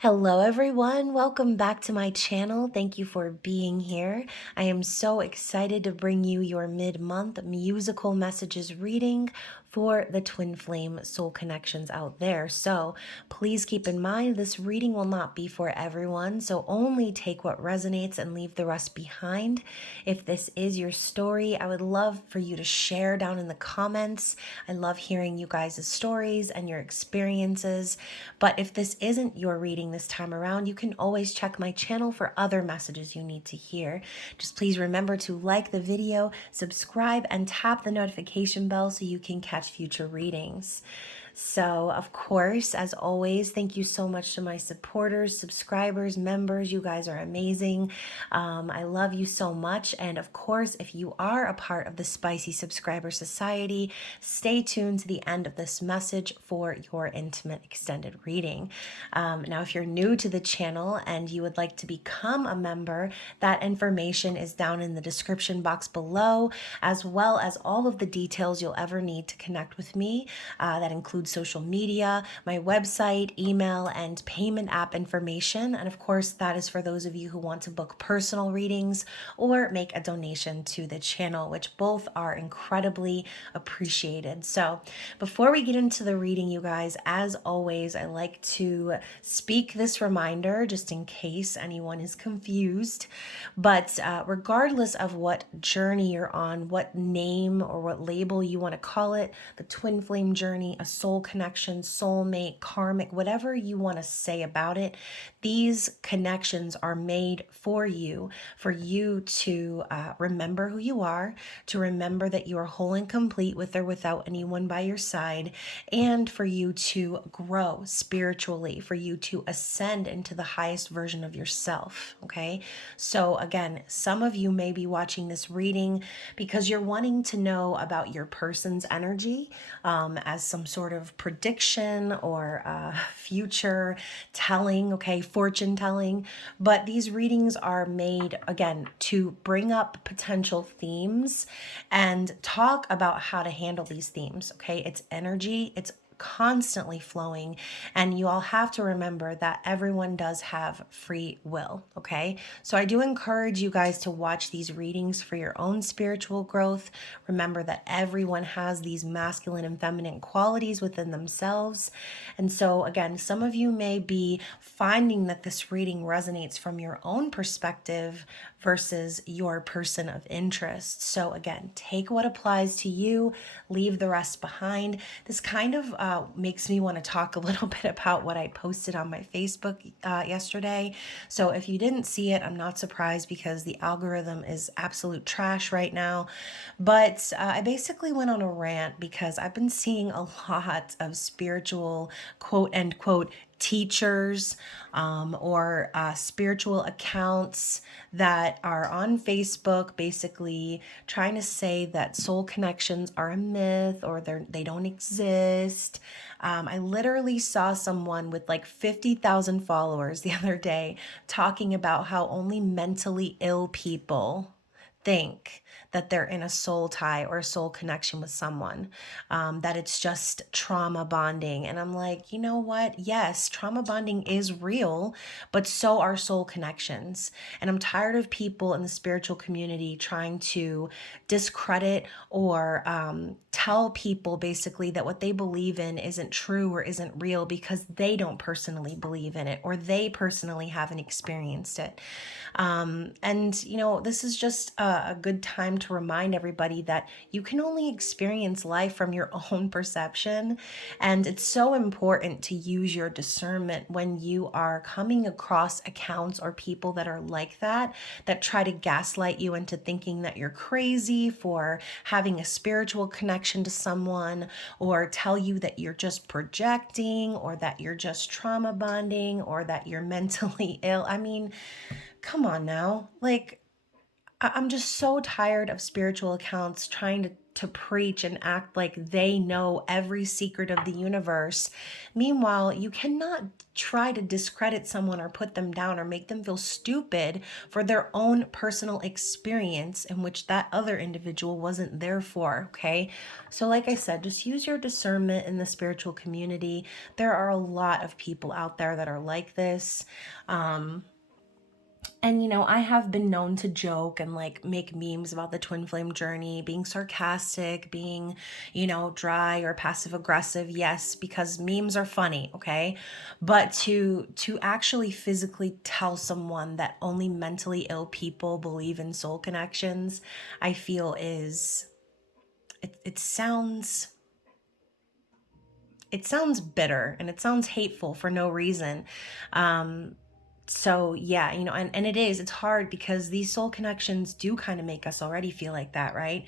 Hello everyone, welcome back to my channel. Thank you for being here. I am so excited to bring you your mid-month musical messages reading for the twin flame soul connections out there. So please keep in mind this reading will not be for everyone, so only take what resonates and leave the rest behind. If this is your story, I would love for you to share down in the comments. I love hearing you guys' stories and your experiences. But if this isn't your reading this time around, you can always check my channel for other messages you need to hear. Just please remember to like the video, subscribe, and tap the notification bell so you can catch future readings. So, of course, as always, thank you so much to my supporters, subscribers, members. You guys are amazing. I love you so much. And of course, if you are a part of the Spicy Subscriber Society, stay tuned to the end of this message for your intimate extended reading. Now, if you're new to the channel and you would like to become a member, that information is down in the description box below, as well as all of the details you'll ever need to connect with me. That includes social media, my website, email, and payment app information. And of course, that is for those of you who want to book personal readings or make a donation to the channel, which both are incredibly appreciated. So before we get into the reading, you guys, as always, I like to speak this reminder just in case anyone is confused. But regardless of what journey you're on, what name or what label you want to call it, the twin flame journey, a soul connection, soulmate, karmic, whatever you want to say about it, these connections are made for you to remember who you are, to remember that you are whole and complete with or without anyone by your side, and for you to grow spiritually, for you to ascend into the highest version of yourself. Okay, so again, some of you may be watching this reading because you're wanting to know about your person's energy as some sort of prediction or future telling, okay, fortune telling. But these readings are made, again, to bring up potential themes and talk about how to handle these themes, okay? It's energy, it's constantly flowing, and you all have to remember that everyone does have free will. Okay, so I do encourage you guys to watch these readings for your own spiritual growth. Remember that everyone has these masculine and feminine qualities within themselves, and so again, some of you may be finding that this reading resonates from your own perspective versus your person of interest. So again, take what applies to you, leave the rest behind. This kind of makes me want to talk a little bit about what I posted on my Facebook yesterday. So if you didn't see it, I'm not surprised because the algorithm is absolute trash right now. But I basically went on a rant because I've been seeing a lot of spiritual quote unquote teachers or spiritual accounts that are on Facebook basically trying to say that soul connections are a myth or they don't exist. I literally saw someone with like 50,000 followers the other day talking about how only mentally ill people think that they're in a soul tie or a soul connection with someone, that it's just trauma bonding. And I'm like, you know what? Yes, trauma bonding is real, but so are soul connections. And I'm tired of people in the spiritual community trying to discredit or tell people basically that what they believe in isn't true or isn't real because they don't personally believe in it or they personally haven't experienced it. And, you know, this is just a good time to remind everybody that you can only experience life from your own perception. And it's so important to use your discernment when you are coming across accounts or people that are like that try to gaslight you into thinking that you're crazy for having a spiritual connection to someone, or tell you that you're just projecting, or that you're just trauma bonding, or that you're mentally ill. I mean, come on now. Like, I'm just so tired of spiritual accounts trying to preach and act like they know every secret of the universe. Meanwhile, you cannot try to discredit someone or put them down or make them feel stupid for their own personal experience in which that other individual wasn't there for, okay? So like I said, just use your discernment in the spiritual community. There are a lot of people out there that are like this. And I have been known to joke and like make memes about the twin flame journey, being sarcastic, being, dry or passive aggressive. Yes, because memes are funny, okay? But to actually physically tell someone that only mentally ill people believe in soul connections, I feel it sounds bitter and it sounds hateful for no reason. So yeah, and it's hard because these soul connections do kind of make us already feel like that, right?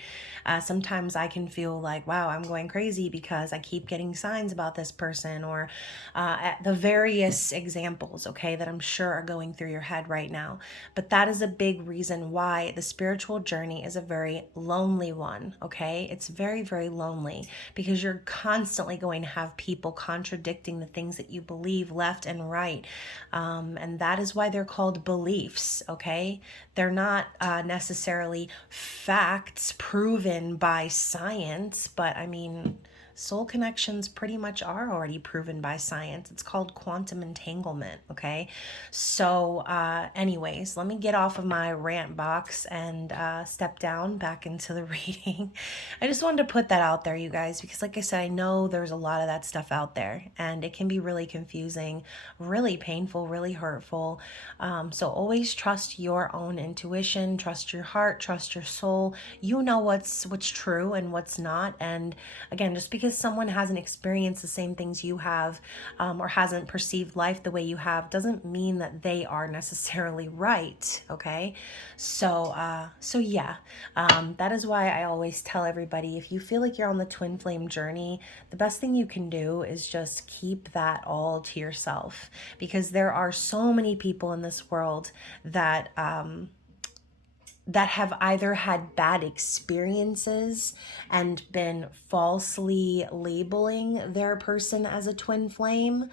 Sometimes I can feel like, wow, I'm going crazy because I keep getting signs about this person, or at the various examples, okay, that I'm sure are going through your head right now. But that is a big reason why the spiritual journey is a very lonely one, okay? It's very, very lonely because you're constantly going to have people contradicting the things that you believe left and right. And that is why they're called beliefs, okay? They're not necessarily facts proven by science, but I mean, soul connections pretty much are already proven by science. It's called quantum entanglement, okay? So anyways, let me get off of my rant box and step down back into the reading. I just wanted to put that out there, you guys, because like I said, I know there's a lot of that stuff out there and it can be really confusing, really painful, really hurtful. So always trust your own intuition, trust your heart, trust your soul. You know what's true and what's not. And again, just because someone hasn't experienced the same things you have, or hasn't perceived life the way you have, doesn't mean that they are necessarily right. Okay. So yeah, that is why I always tell everybody, if you feel like you're on the twin flame journey, the best thing you can do is just keep that all to yourself, because there are so many people in this world that that have either had bad experiences and been falsely labeling their person as a twin flame,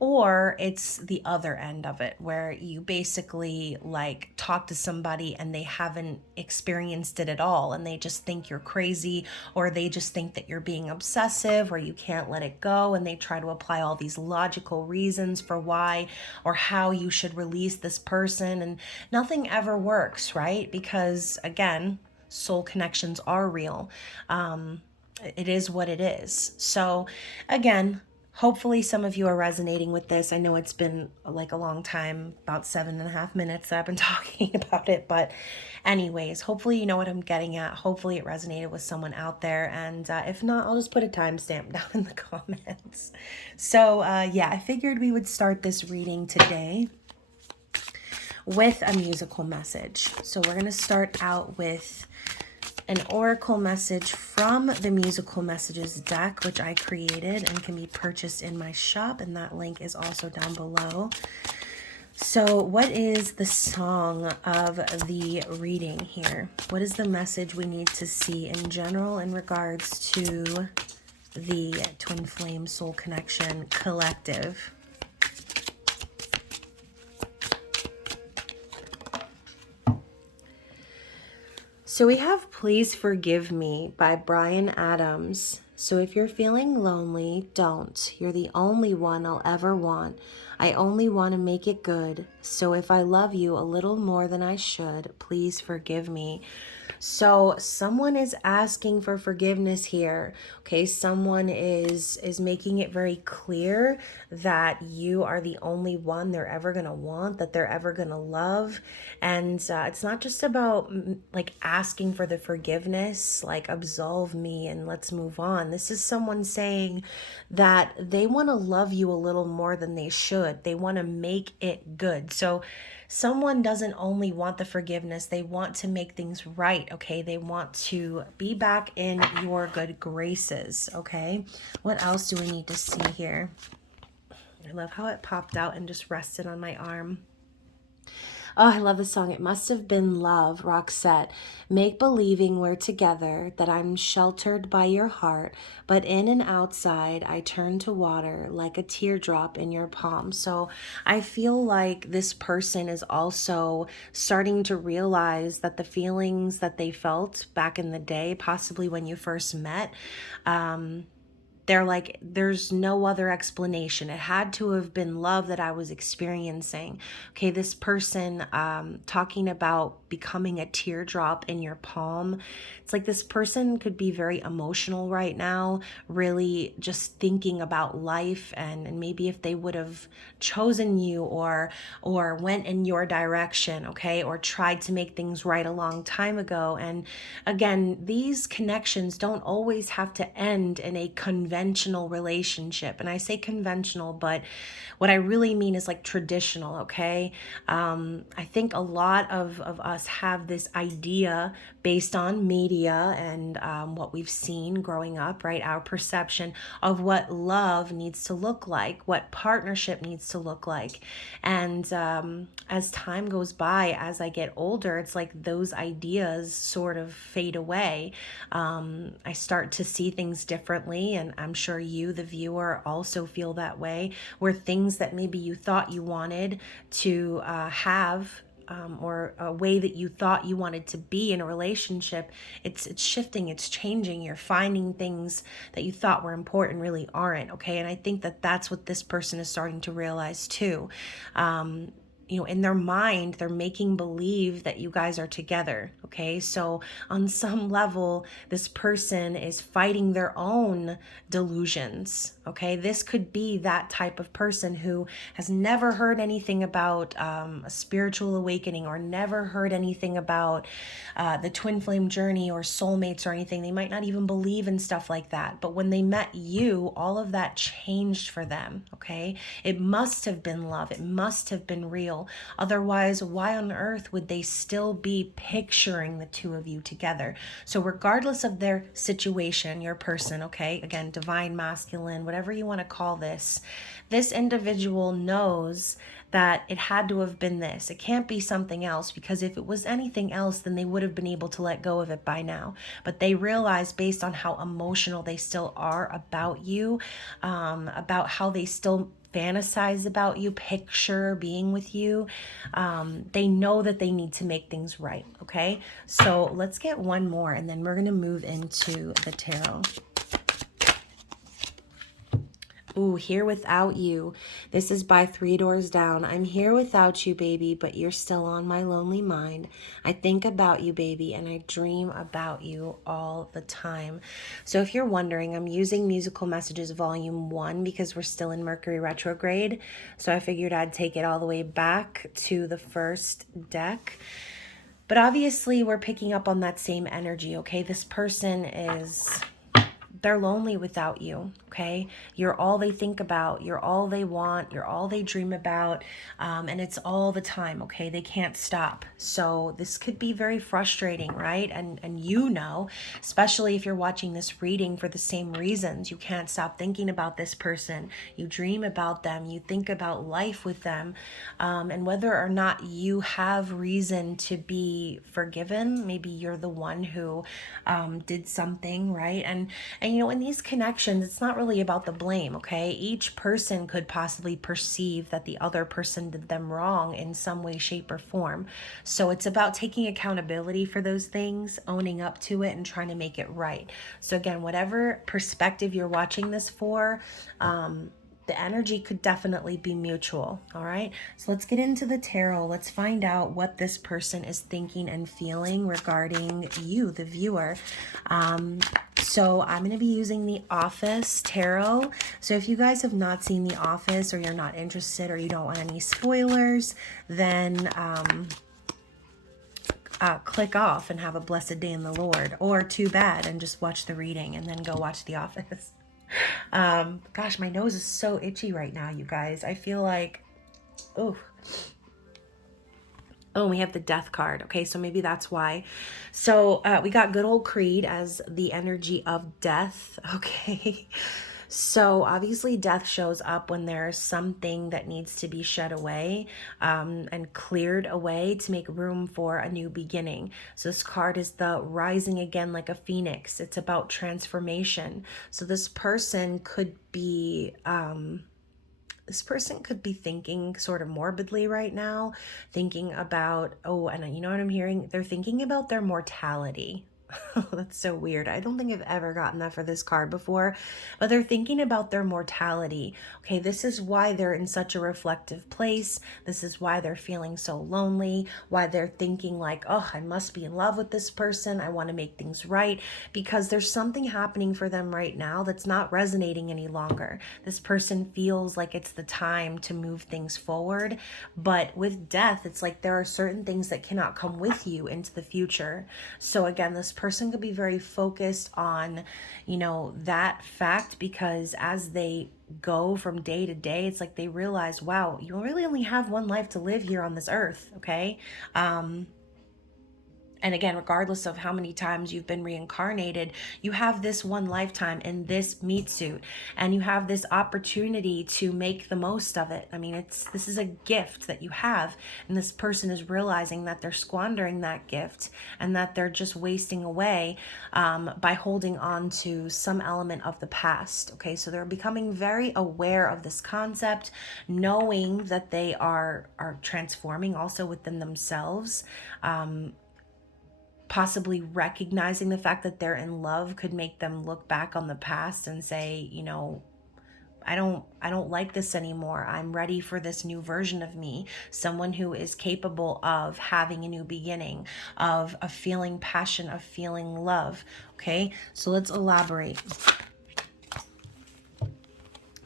or it's the other end of it where you basically like talk to somebody and they haven't experienced it at all and they just think you're crazy, or they just think that you're being obsessive or you can't let it go, and they try to apply all these logical reasons for why or how you should release this person, and nothing ever works, right? Because again, soul connections are real. It is what it is. So again, hopefully some of you are resonating with this. I know it's been like a long time, about 7.5 minutes that I've been talking about it. But anyways, hopefully you know what I'm getting at. Hopefully it resonated with someone out there. And if not, I'll just put a timestamp down in the comments. So yeah, I figured we would start this reading today with a musical message. So we're going to start out with an oracle message from the musical messages deck, which I created and can be purchased in my shop, and that link is also down below. So what is the song of the reading here? What is the message we need to see in general in regards to the Twin Flame Soul Connection Collective? So we have Please Forgive Me by Bryan Adams. So if you're feeling lonely, don't. You're the only one I'll ever want. I only want to make it good. So if I love you a little more than I should, please forgive me. So someone is asking for forgiveness here. Okay, someone is making it very clear that you are the only one they're ever going to want, that they're ever going to love. And it's not just about like asking for the forgiveness, like absolve me and let's move on. This is someone saying that they want to love you a little more than they should. They want to make it good. So someone doesn't only want the forgiveness, they want to make things right, okay? They want to be back in your good graces, okay? What else do we need to see here? I love how it popped out and just rested on my arm. Oh, I love the song. It must have been love, Roxette. Make believing we're together, that I'm sheltered by your heart, but in and outside, I turn to water like a teardrop in your palm. So I feel like this person is also starting to realize that the feelings that they felt back in the day, possibly when you first met, they're like, there's no other explanation. It had to have been love that I was experiencing. Okay, this person talking about becoming a teardrop in your palm. It's like this person could be very emotional right now, really just thinking about life, and maybe if they would have chosen you or went in your direction, okay, or tried to make things right a long time ago. And again, these connections don't always have to end in a conventional relationship. And I say conventional, but what I really mean is like traditional, okay? I think a lot of us have this idea based on media and what we've seen growing up, right? Our perception of what love needs to look like, what partnership needs to look like. And as time goes by, as I get older, it's like those ideas sort of fade away. I start to see things differently, and I'm sure you, the viewer, also feel that way, where things that maybe you thought you wanted to have, or a way that you thought you wanted to be in a relationship, it's shifting, it's changing. You're finding things that you thought were important really aren't, okay? And I think that that's what this person is starting to realize too. In their mind, they're making believe that you guys are together, okay? So on some level, this person is fighting their own delusions, okay? This could be that type of person who has never heard anything about a spiritual awakening, or never heard anything about the twin flame journey or soulmates or anything. They might not even believe in stuff like that. But when they met you, all of that changed for them, okay? It must have been love. It must have been real. Otherwise, why on earth would they still be picturing the two of you together? So regardless of their situation, your person, okay, again, divine masculine, whatever you want to call this individual knows that it had to have been this. It can't be something else, because if it was anything else, then they would have been able to let go of it by now. But they realize, based on how emotional they still are about you, about how they still fantasize about you, picture being with you, they know that they need to make things right, okay? So let's get one more, and then we're going to move into the tarot. Ooh, here without you. This is by Three Doors Down. I'm here without you, baby, but you're still on my lonely mind. I think about you, baby, and I dream about you all the time. So if you're wondering, I'm using Musical Messages Volume 1 because we're still in Mercury retrograde. So I figured I'd take it all the way back to the first deck. But obviously, we're picking up on that same energy, okay? This person is... they're lonely without you, okay? You're all they think about. You're all they want. You're all they dream about. And it's all the time, okay? They can't stop. So this could be very frustrating, right? And especially if you're watching this reading for the same reasons. You can't stop thinking about this person. You dream about them. You think about life with them. And whether or not you have reason to be forgiven, maybe you're the one who did something, right? And in these connections, it's not really about the blame, okay? Each person could possibly perceive that the other person did them wrong in some way, shape, or form. So it's about taking accountability for those things, owning up to it, and trying to make it right. So again, whatever perspective you're watching this for, the energy could definitely be mutual, all right? So let's get into the tarot. Let's find out what this person is thinking and feeling regarding you, the viewer. So I'm going to be using the Office Tarot. So if you guys have not seen the Office, or you're not interested, or you don't want any spoilers, then click off and have a blessed day in the Lord. Or too bad and just watch the reading and then go watch The Office. Gosh, my nose is so itchy right now, you guys. I feel like, oh, we have the Death card. Okay, so maybe that's why. So we got good old Creed as the energy of death. Okay. So obviously death shows up when there's something that needs to be shed away, and cleared away to make room for a new beginning. So this card is the rising again like a phoenix. It's about transformation. So this person could be thinking sort of morbidly right now, thinking about, oh, and you know what I'm hearing? They're thinking about their mortality. Oh, that's so weird. I don't think I've ever gotten that for this card before, but they're thinking about their mortality. Okay, this is why they're in such a reflective place. This is why they're feeling so lonely, why they're thinking like, oh, I must be in love with this person. I want to make things right, because there's something happening for them right now that's not resonating any longer. This person feels like it's the time to move things forward, but with death, it's like there are certain things that cannot come with you into the future. So again, this person could be very focused on, that fact, because as they go from day to day, it's like they realize, wow, you really only have one life to live here on this earth, okay? And again, regardless of how many times you've been reincarnated, you have this one lifetime in this meat suit, and you have this opportunity to make the most of it. I mean, this is a gift that you have, and this person is realizing that they're squandering that gift and that they're just wasting away by holding on to some element of the past. Okay, so they're becoming very aware of this concept, knowing that they are transforming also within themselves. Possibly recognizing the fact that they're in love could make them look back on the past and say, I don't like this anymore. I'm ready for this new version of me, someone who is capable of having a new beginning, of feeling passion, of feeling love. Okay, so let's elaborate.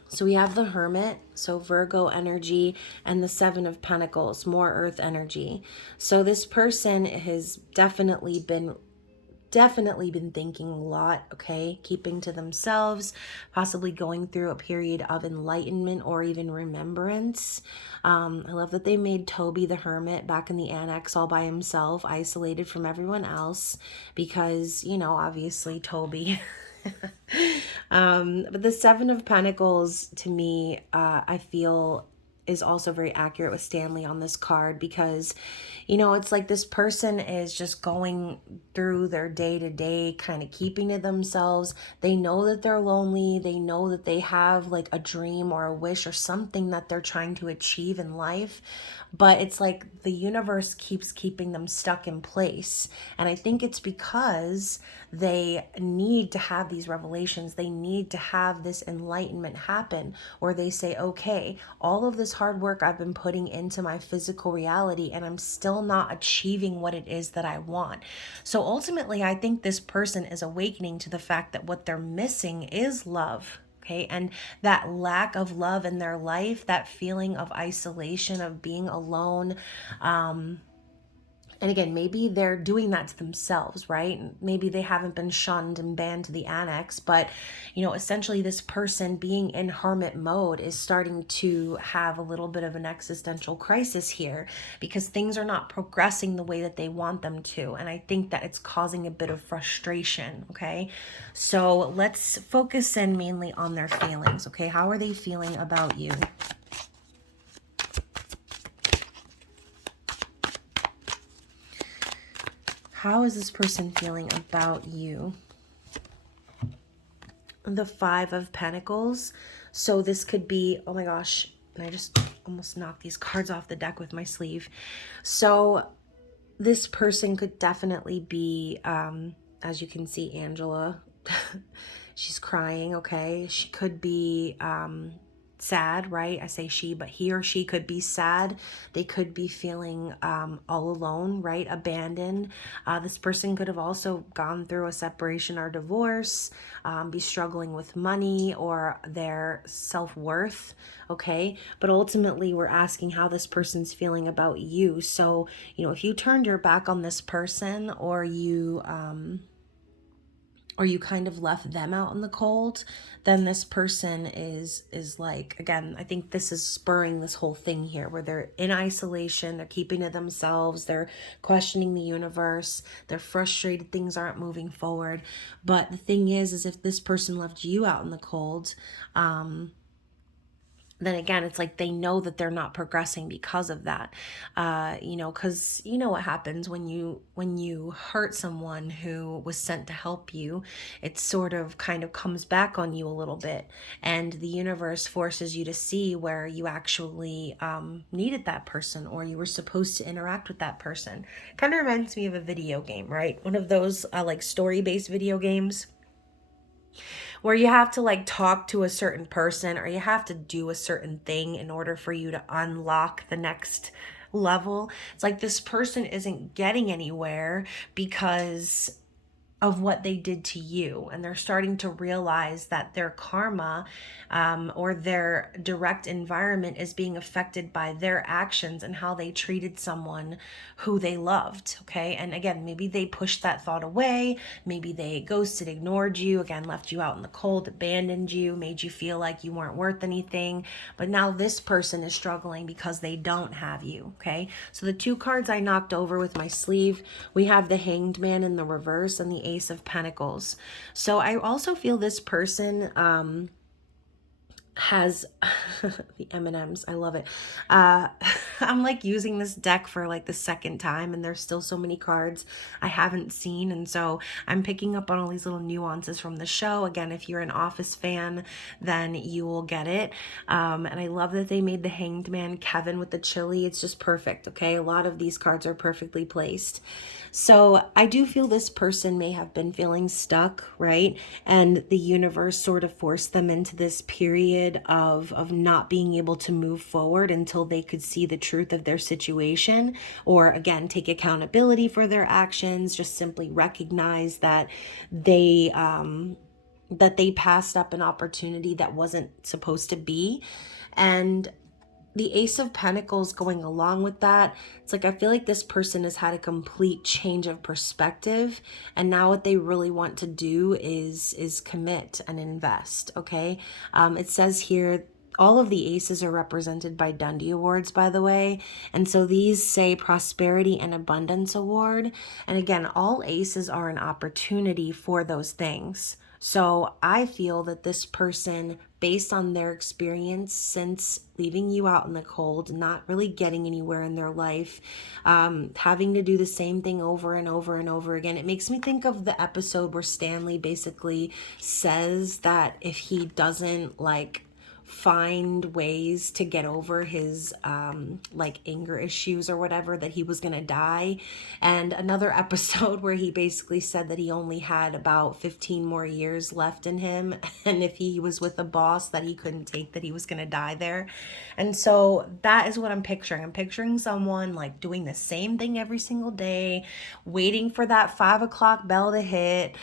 So we have the Hermit, so Virgo energy, and the Seven of Pentacles, more earth energy. So this person has definitely been thinking a lot, okay? Keeping to themselves, possibly going through a period of enlightenment or even remembrance. I love that they made Toby the Hermit back in the annex all by himself, isolated from everyone else, because, obviously Toby... But the Seven of Pentacles, to me, I feel is also very accurate with Stanley on this card, because it's like this person is just going through their day-to-day, kind of keeping to themselves. They know that they're lonely. They know that they have like a dream or a wish or something that they're trying to achieve in life, but it's like the universe keeps keeping them stuck in place. And I think it's because they need to have these revelations. They need to have this enlightenment happen where they say, okay, all of this hard work I've been putting into my physical reality, and I'm still not achieving what it is that I want. So ultimately, I think this person is awakening to the fact that what they're missing is love. Okay, and that lack of love in their life, that feeling of isolation, of being alone, and again, maybe they're doing that to themselves, right? Maybe they haven't been shunned and banned to the annex, but, essentially this person being in hermit mode is starting to have a little bit of an existential crisis here, because things are not progressing the way that they want them to. And I think that it's causing a bit of frustration, okay? So let's focus in mainly on their feelings, okay? How are they feeling about you? How is this person feeling about you? The Five of Pentacles. So this could be, oh my gosh, and I just almost knocked these cards off the deck with my sleeve. So this person could definitely be, as you can see, Angela. She's crying, okay? She could be sad, right? I say she, but he or she could be sad. They could be feeling all alone, right? Abandoned. This person could have also gone through a separation or divorce, be struggling with money or their self-worth, okay? But ultimately, we're asking how this person's feeling about you. So, if you turned your back on this person, or you or you kind of left them out in the cold, then this person is like, again, I think this is spurring this whole thing here where they're in isolation, they're keeping to themselves, they're questioning the universe, they're frustrated things aren't moving forward. But the thing is if this person left you out in the cold, then again, it's like they know that they're not progressing because of that. Because you know what happens when you hurt someone who was sent to help you, it sort of kind of comes back on you a little bit, and the universe forces you to see where you actually needed that person, or you were supposed to interact with that person. Kind of reminds me of a video game, right? One of those like story-based video games where you have to like talk to a certain person, or you have to do a certain thing in order for you to unlock the next level. It's like this person isn't getting anywhere because of what they did to you, and they're starting to realize that their karma or their direct environment is being affected by their actions and how they treated someone who they loved. Okay, and again, maybe they pushed that thought away, maybe they ghosted, ignored you, again left you out in the cold, abandoned you, made you feel like you weren't worth anything. But now this person is struggling because they don't have you. Okay, so the two cards I knocked over with my sleeve, we have the Hanged Man in the reverse and the Ace of Pentacles. So I also feel this person has the M&Ms. I love it. I'm like using this deck for like the second time, and there's still so many cards I haven't seen, and so I'm picking up on all these little nuances from the show. Again, if you're an Office fan, then you will get it. And I love that they made the Hanged Man Kevin with the chili. It's just perfect. Okay, a lot of these cards are perfectly placed. So I do feel this person may have been feeling stuck, right? And the universe sort of forced them into this period of not being able to move forward until they could see the truth of their situation, or again, take accountability for their actions, just simply recognize that they passed up an opportunity that wasn't supposed to be. And the Ace of Pentacles going along with that, it's like I feel like this person has had a complete change of perspective, and now what they really want to do is commit and invest. Okay, it says here all of the aces are represented by Dundee Awards, by the way, and so these say Prosperity and Abundance Award, and again, all aces are an opportunity for those things. So I feel that this person, based on their experience since leaving you out in the cold, not really getting anywhere in their life, having to do the same thing over and over and over again. It makes me think of the episode where Stanley basically says that if he doesn't like find ways to get over his like anger issues or whatever, that he was gonna die. And another episode where he basically said that he only had about 15 more years left in him, and if he was with a boss that he couldn't take, that he was gonna die there. And so that is what I'm picturing. I'm picturing someone like doing the same thing every single day, waiting for that 5 o'clock bell to hit.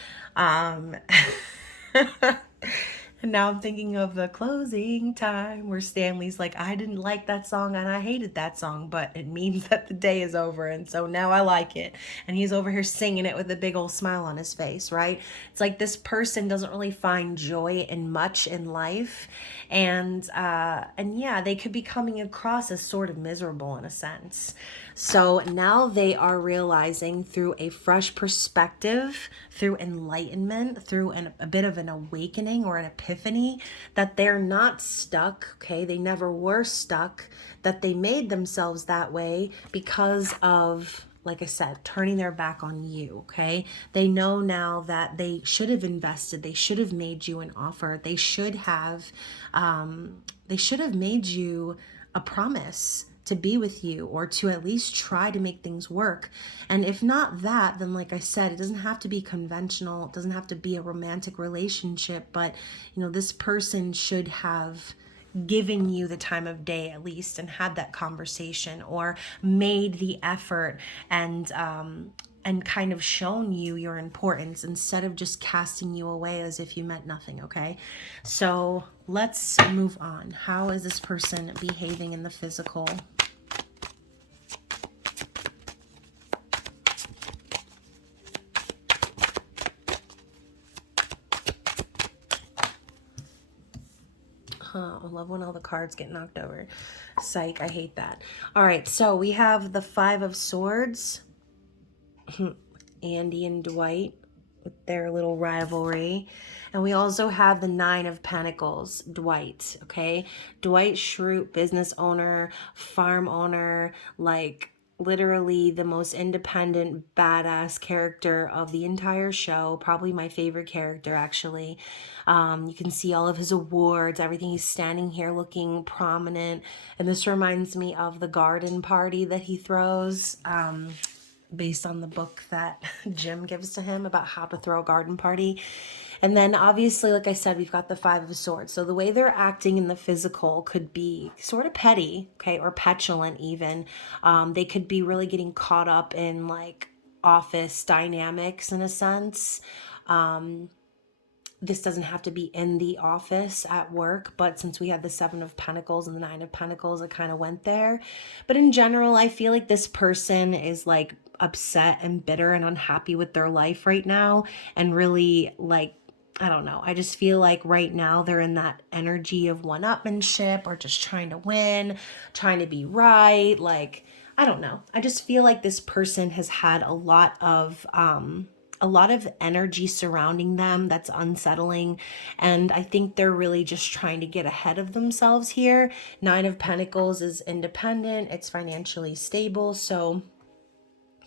And now I'm thinking of the closing time where Stanley's like, I didn't like that song and I hated that song, but it means that the day is over. And so now I like it. And he's over here singing it with a big old smile on his face, right? It's like this person doesn't really find joy in much in life. And yeah, they could be coming across as sort of miserable in a sense. So now they are realizing through a fresh perspective, through enlightenment, through a bit of an awakening or an epiphany, that they're not stuck, okay? They never were stuck, that they made themselves that way because of, like I said, turning their back on you, okay? They know now that they should have invested, they should have made you an offer, they should have made you a promise to be with you, or to at least try to make things work. And if not that, then like I said, it doesn't have to be conventional, it doesn't have to be a romantic relationship, but you know, this person should have given you the time of day at least, and had that conversation, or made the effort, and kind of shown you your importance instead of just casting you away as if you meant nothing. Okay, so let's move on. How is this person behaving in the physical? I love when all the cards get knocked over. Psych, I hate that. All right, so we have the Five of Swords. Andy and Dwight with their little rivalry. And we also have the Nine of Pentacles, Dwight, okay? Dwight Schrute, business owner, farm owner, like literally the most independent, badass character of the entire show. Probably my favorite character, actually. You can see all of his awards, everything. He's standing here looking prominent. And this reminds me of the garden party that he throws. Based on the book that Jim gives to him about how to throw a garden party. And then obviously, like I said, we've got the Five of Swords. So the way they're acting in the physical could be sort of petty, okay, or petulant even. They could be really getting caught up in like office dynamics in a sense. This doesn't have to be in the office at work, but since we have the Seven of Pentacles and the Nine of Pentacles, it kind of went there. But in general, I feel like this person is like upset and bitter and unhappy with their life right now, and really like, I don't know. I just feel like right now they're in that energy of one-upmanship or just trying to win, trying to be right. Like, I don't know. I just feel like this person has had a lot of energy surrounding them that's unsettling. And I think they're really just trying to get ahead of themselves here. Nine of Pentacles is independent. It's financially stable. So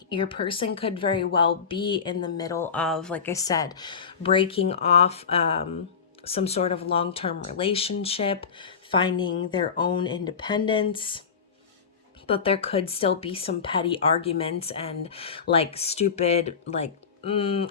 your person could very well be in the middle of, like I said, breaking off some sort of long-term relationship, finding their own independence. But there could still be some petty arguments and like stupid, like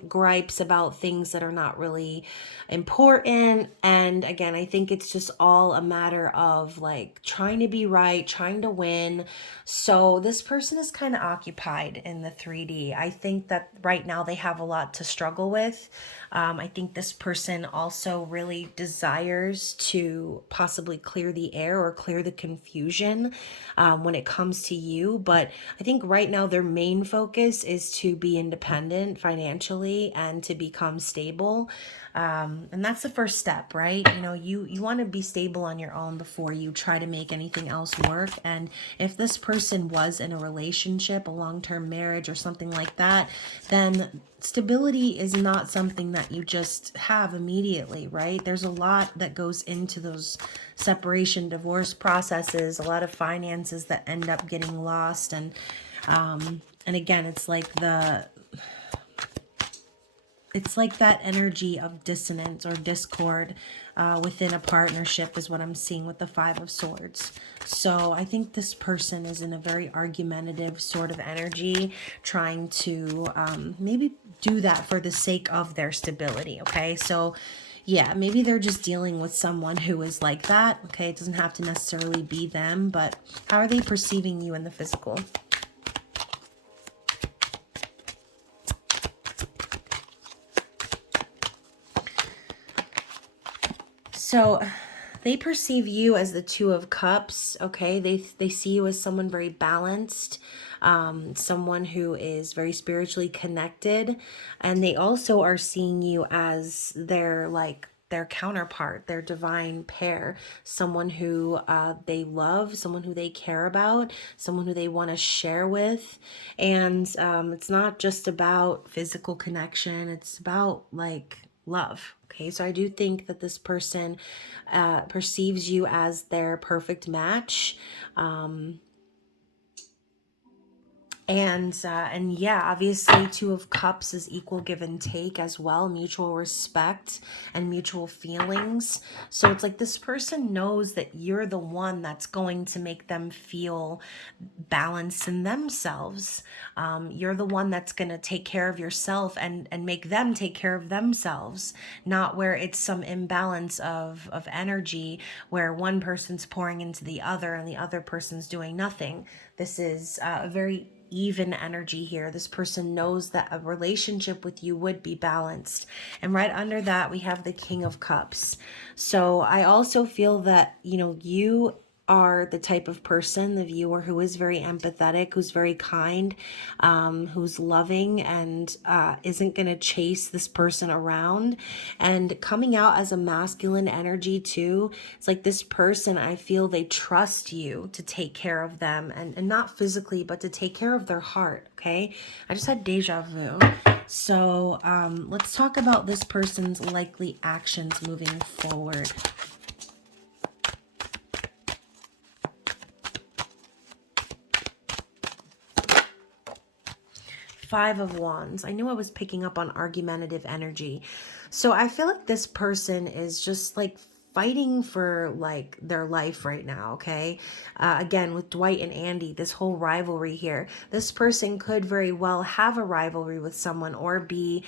gripes about things that are not really important. And again, I think it's just all a matter of like trying to be right, trying to win. So this person is kind of occupied in the 3D. I think that right now they have a lot to struggle with. I think this person also really desires to possibly clear the air or clear the confusion when it comes to you. But I think right now their main focus is to be independent financially and to become stable. And that's the first step, right? You know, you want to be stable on your own before you try to make anything else work. And if this person was in a relationship, a long-term marriage or something like that, then stability is not something that you just have immediately, right? There's a lot that goes into those separation, divorce processes, a lot of finances that end up getting lost. And again, it's like that energy of dissonance or discord within a partnership is what I'm seeing with the Five of Swords. So I think this person is in a very argumentative sort of energy, trying to maybe do that for the sake of their stability, okay? So yeah, maybe they're just dealing with someone who is like that, okay? It doesn't have to necessarily be them, but how are they perceiving you in the physical? So they perceive you as the Two of Cups, okay? They see you as someone very balanced, someone who is very spiritually connected, and they also are seeing you as their counterpart, their divine pair, someone who they love, someone who they care about, someone who they want to share with. And it's not just about physical connection, it's about like love. Okay, so I do think that this person perceives you as their perfect match. And yeah, obviously Two of Cups is equal give and take as well, mutual respect and mutual feelings. So it's like this person knows that you're the one that's going to make them feel balanced in themselves. You're the one that's going to take care of yourself and make them take care of themselves, not where it's some imbalance of energy where one person's pouring into the other and the other person's doing nothing. This is a very even energy here. This person knows that a relationship with you would be balanced. And right under that, we have the King of Cups. So I also feel that, you know, you are the type of person, the viewer, who is very empathetic, who's very kind, who's loving, and isn't going to chase this person around. And coming out as a masculine energy too, it's like this person, I feel they trust you to take care of them, and not physically, but to take care of their heart, okay? I just had deja vu. So let's talk about this person's likely actions moving forward. Five of Wands. I knew I was picking up on argumentative energy. So I feel like this person is just like fighting for like their life right now, okay? Again, with Dwight and Andy, this whole rivalry here. This person could very well have a rivalry with someone, or be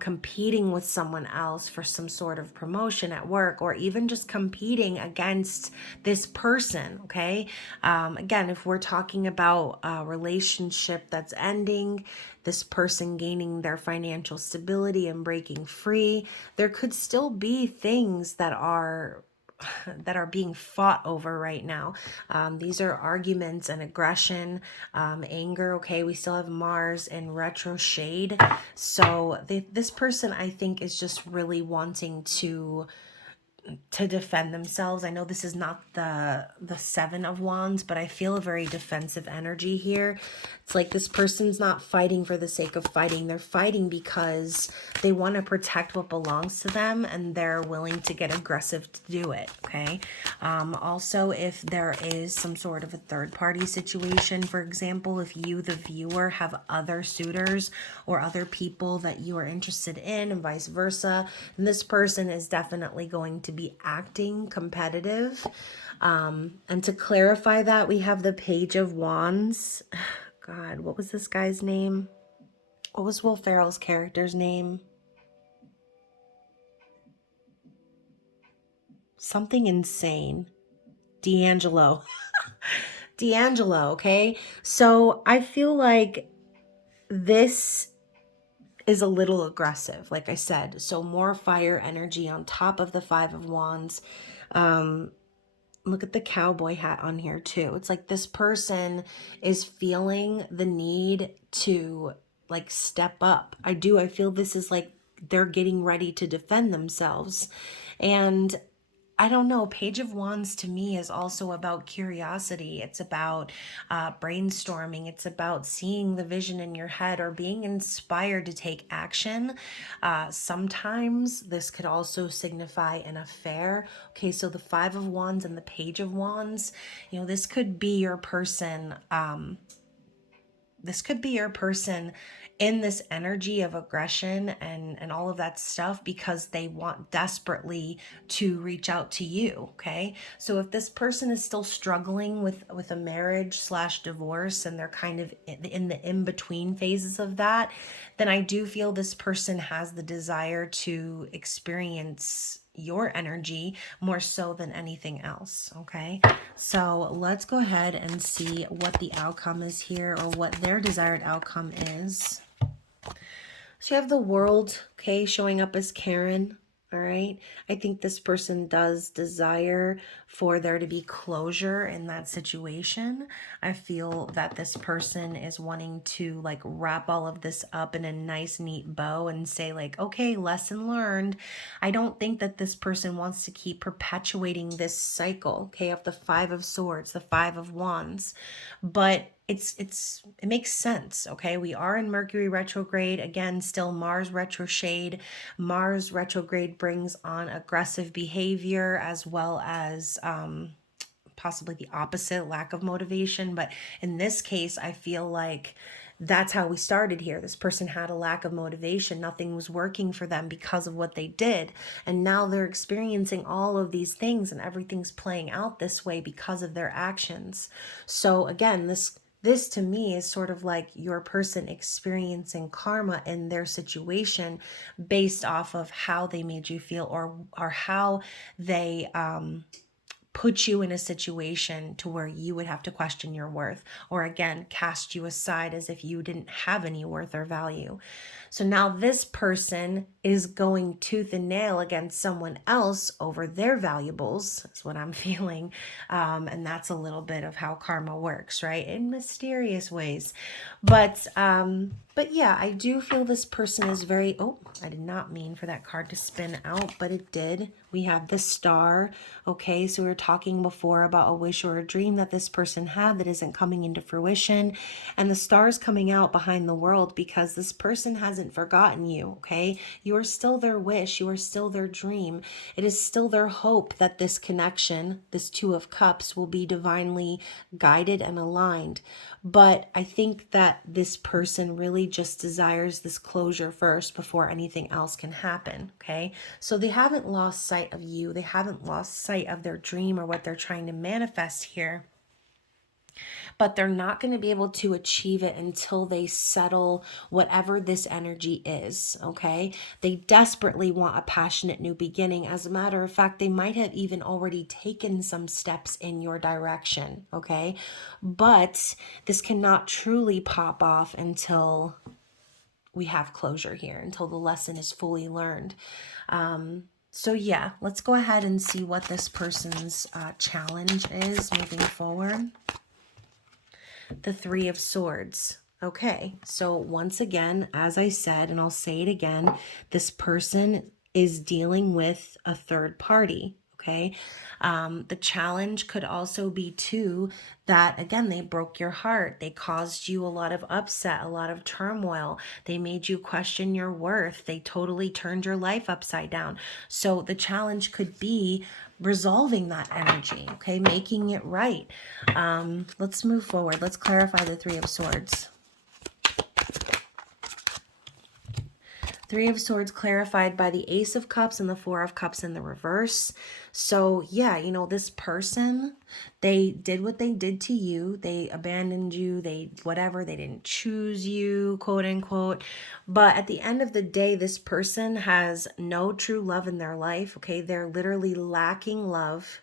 competing with someone else for some sort of promotion at work, or even just competing against this person, okay? Again, if we're talking about a relationship that's ending, this person gaining their financial stability and breaking free, there could still be things that are being fought over right now. These are arguments and aggression, anger. Okay, we still have Mars in retro shade. So this person, I think, is just really wanting to defend themselves. I know this is not the Seven of Wands, but I feel a very defensive energy here. It's like this person's not fighting for the sake of fighting. They're fighting because they want to protect what belongs to them, and they're willing to get aggressive to do it, okay? Also, if there is some sort of a third-party situation, for example, if you, the viewer, have other suitors or other people that you are interested in, and vice versa, then this person is definitely going to be acting competitive. And to clarify that, we have the Page of Wands. God, what was this guy's name? What was Will Ferrell's character's name? Something insane. D'Angelo. D'Angelo, okay? So I feel like this is a little aggressive, like I said. So more fire energy on top of the Five of Wands. Look at the cowboy hat on here too. It's like this person is feeling the need to like step up. I feel this is like they're getting ready to defend themselves. And I don't know, Page of Wands to me is also about curiosity. It's about brainstorming. It's about seeing the vision in your head or being inspired to take action. Sometimes this could also signify an affair. Okay, so the Five of Wands and the Page of Wands, you know, this could be your person. This could be your person in this energy of aggression and all of that stuff, because they want desperately to reach out to you, okay? So if this person is still struggling with a marriage / divorce, and they're kind of in the in-between phases of that, then I do feel this person has the desire to experience your energy more so than anything else, okay? So let's go ahead and see what the outcome is here, or what their desired outcome is. So you have the World, okay, showing up as Karen. All right. I think this person does desire for there to be closure in that situation. I feel that this person is wanting to like wrap all of this up in a nice, neat bow and say like, okay, lesson learned. I don't think that this person wants to keep perpetuating this cycle, okay, of the Five of Swords, the Five of Wands, but it makes sense, okay? We are in Mercury retrograde. Again, still Mars retrograde. Mars retrograde brings on aggressive behavior, as well as possibly the opposite, lack of motivation. But in this case, I feel like that's how we started here. This person had a lack of motivation. Nothing was working for them because of what they did. And now they're experiencing all of these things, and everything's playing out this way because of their actions. So again, this to me is sort of like your person experiencing karma in their situation based off of how they made you feel, or how they put you in a situation to where you would have to question your worth, or again, cast you aside as if you didn't have any worth or value. So now this person is going tooth and nail against someone else over their valuables, is what I'm feeling. And that's a little bit of how karma works, right? In mysterious ways. But yeah, I do feel this person is very, oh, I did not mean for that card to spin out, but it did. We have the Star. Okay, so we were talking before about a wish or a dream that this person had that isn't coming into fruition. And the Star is coming out behind the World because this person hasn't forgotten you, okay? You are still their wish. You are still their dream. It is still their hope that this connection, this Two of Cups, will be divinely guided and aligned. But I think that this person really just desires this closure first before anything else can happen, okay? So they haven't lost sight of you. They haven't lost sight of their dream or what they're trying to manifest here. But they're not going to be able to achieve it until they settle whatever this energy is, okay? They desperately want a passionate new beginning. As a matter of fact, they might have even already taken some steps in your direction, okay? But this cannot truly pop off until we have closure here, until the lesson is fully learned. So yeah, let's go ahead and see what this person's challenge is moving forward. The Three of Swords. Okay, so once again, as I said, and I'll say it again, this person is dealing with a third party. Okay, the challenge could also be too that, again, they broke your heart. They caused you a lot of upset, a lot of turmoil. They made you question your worth. They totally turned your life upside down. So the challenge could be resolving that energy, okay, making it right. Let's move forward. Let's clarify the Three of Swords. Three of Swords clarified by the Ace of Cups and the Four of Cups in the reverse. So yeah, you know, this person, they did what they did to you. They abandoned you. They whatever. They didn't choose you, quote unquote. But at the end of the day, this person has no true love in their life. Okay, they're literally lacking love.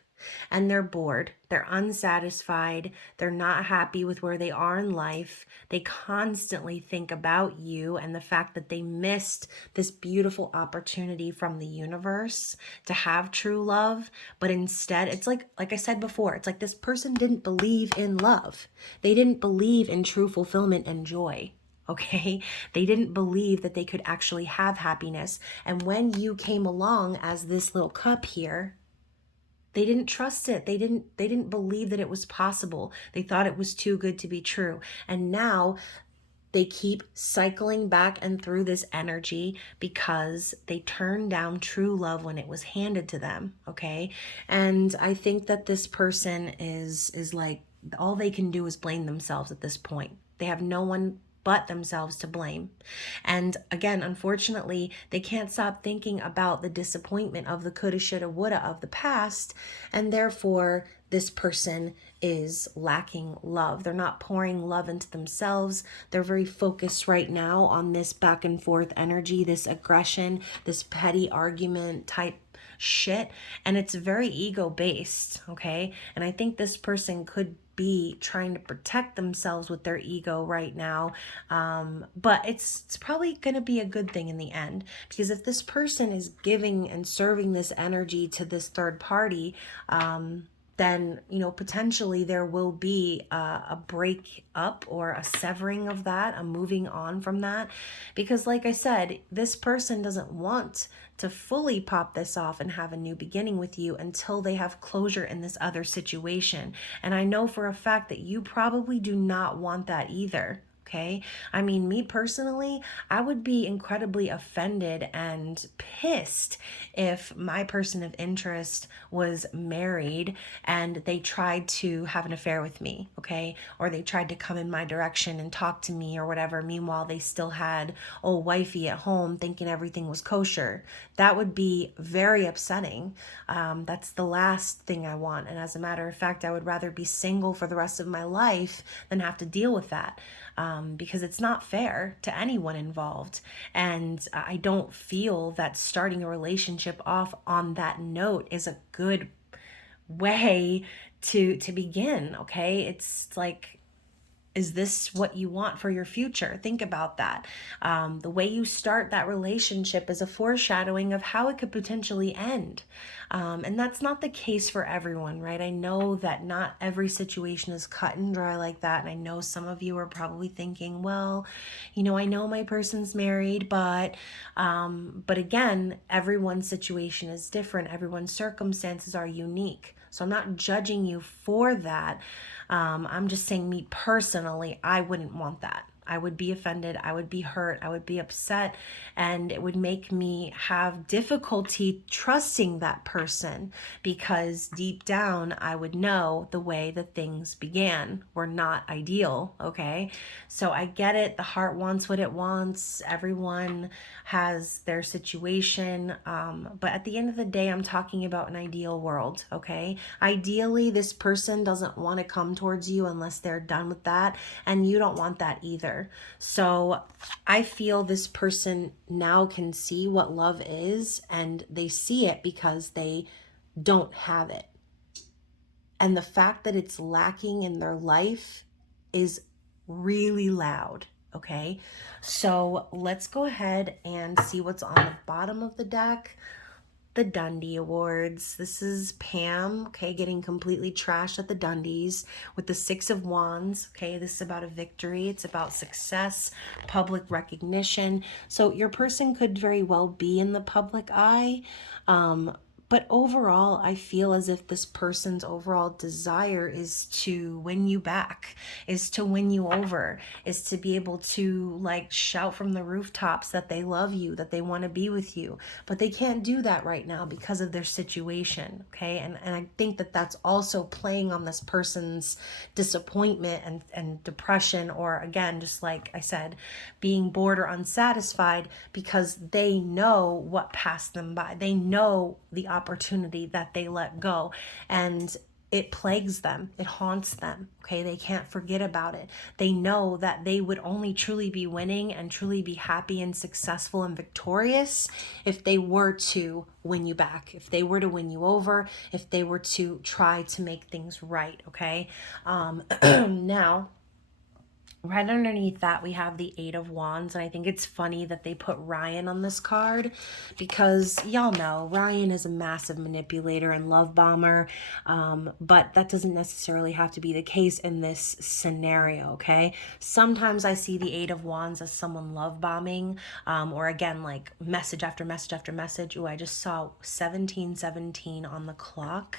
And they're bored, they're unsatisfied, they're not happy with where they are in life. They constantly think about you and the fact that they missed this beautiful opportunity from the universe to have true love. But instead, it's like I said before, it's like this person didn't believe in love. They didn't believe in true fulfillment and joy. Okay, they didn't believe that they could actually have happiness. And when you came along as this little cup here, they didn't trust it. They didn't believe that it was possible. They thought it was too good to be true. And now they keep cycling back and through this energy because they turned down true love when it was handed to them, okay? And I think that this person is like, all they can do is blame themselves at this point. They have no one but themselves to blame. And again, unfortunately, they can't stop thinking about the disappointment of the coulda, shoulda, woulda of the past, and therefore this person is lacking love. They're not pouring love into themselves. They're very focused right now on this back and forth energy, this aggression, this petty argument type shit, and it's very ego based, okay? And I think this person could be trying to protect themselves with their ego right now, but it's probably going to be a good thing in the end, because if this person is giving and serving this energy to this third party, then, you know, potentially there will be a break up or a severing of that, a moving on from that. Because like I said, this person doesn't want to fully pop this off and have a new beginning with you until they have closure in this other situation. And I know for a fact that you probably do not want that either. Okay. I mean, me personally, I would be incredibly offended and pissed if my person of interest was married and they tried to have an affair with me. Okay. Or they tried to come in my direction and talk to me or whatever. Meanwhile, they still had old wifey at home thinking everything was kosher. That would be very upsetting. That's the last thing I want. And as a matter of fact, I would rather be single for the rest of my life than have to deal with that. Because it's not fair to anyone involved. And I don't feel that starting a relationship off on that note is a good way to begin, okay? It's like, is this what you want for your future? Think about that. The way you start that relationship is a foreshadowing of how it could potentially end. And that's not the case for everyone, right? I know that not every situation is cut and dry like that. And I know some of you are probably thinking, well, I know my person's married, but again, everyone's situation is different. Everyone's circumstances are unique. So I'm not judging you for that. I'm just saying, me personally, I wouldn't want that. I would be offended. I would be hurt. I would be upset. And it would make me have difficulty trusting that person, because deep down, I would know the way that things began were not ideal. Okay. So I get it. The heart wants what it wants. Everyone has their situation. But at the end of the day, I'm talking about an ideal world. Okay. Ideally, this person doesn't want to come towards you unless they're done with that. And you don't want that either. So I feel this person now can see what love is, and they see it because they don't have it. And the fact that it's lacking in their life is really loud. Okay, so let's go ahead and see what's on the bottom of the deck. The Dundee Awards. This is Pam, okay, getting completely trashed at the Dundies with the Six of Wands. Okay, this is about a victory. It's about success, public recognition. So your person could very well be in the public eye. But overall, I feel as if this person's overall desire is to win you back, is to win you over, is to be able to like shout from the rooftops that they love you, that they want to be with you. But they can't do that right now because of their situation, okay? And I think that that's also playing on this person's disappointment and depression, or again, just like I said, being bored or unsatisfied because they know what passed them by. They know the opportunity that they let go, and it plagues them. It haunts them. Okay, they can't forget about it. They know that they would only truly be winning and truly be happy and successful and victorious if they were to win you back, if they were to win you over, if they were to try to make things right. Okay, now right underneath that, we have the Eight of Wands, and I think it's funny that they put Ryan on this card because y'all know Ryan is a massive manipulator and love bomber, but that doesn't necessarily have to be the case in this scenario, okay? Sometimes I see the Eight of Wands as someone love bombing, or again, like message after message after message. Ooh, I just saw 1717 on the clock.